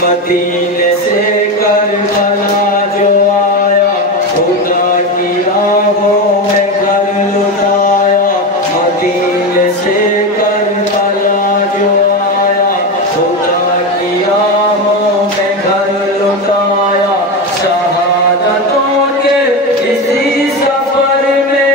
मदीने से करबला जो आया, खुदा की राहों में घर लुटाया। मदीने से करबला जो आया, खुदा की राहों में घर लुटाया। शहादतों के इसी सफर में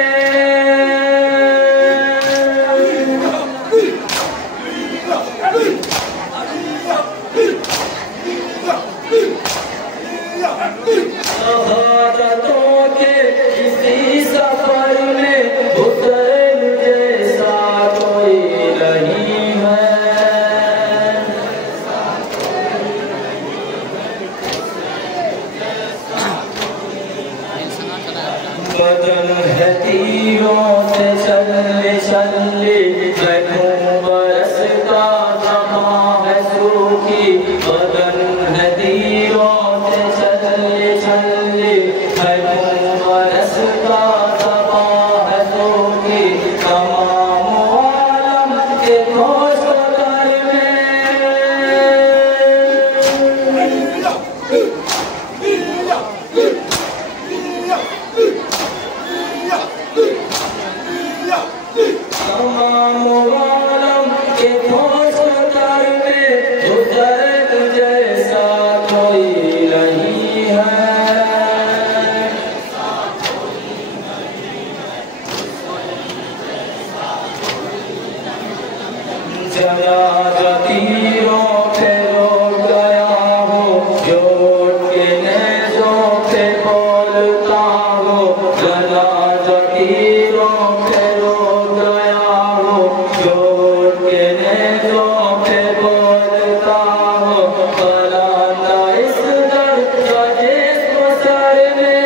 शहादतों के इसी सफर में हुसैन जैसा कोई नहीं है। बदन है तीरों से छल्ले छल्ले, लहरों बरसता जमा है सूखी। बदन है तीरों से छल्ले छल्ले, लहरों बरसता जमा है सूखी। तमाम आलम के होश कदर में तमाम आलम के होश कदर में हुसैन जैसा कोई नहीं है। जनाजा तीरों पे रोक गया हो, जोड़ के नेज़ों पे बोलता हो। जनाजा तीरों पे रोक गया हो, जोड़ के नेज़ों पे बोलता हो। फलाना इस दर का जिस्म सर में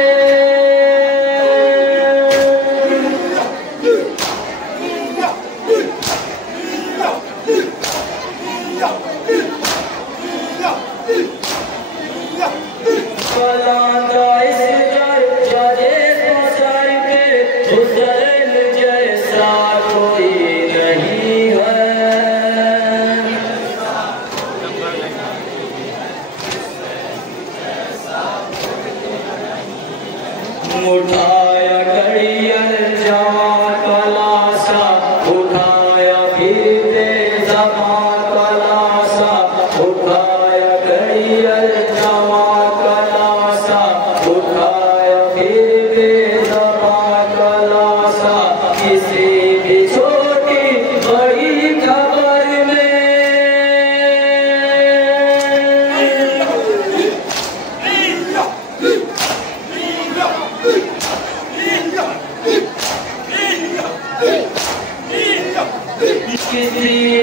फलाना इस दर का जिस्म सर में हुसैन जैसा कोई नहीं है। उठाया घड़ियल जवां का लाशा, उठाया फिर बेज़बान का लाशा। उठाया घड़ियल जवां का लाशा, उठाया फिर बेज़बान का लाशा। किसी भी छोटी बड़ी खबर में किसी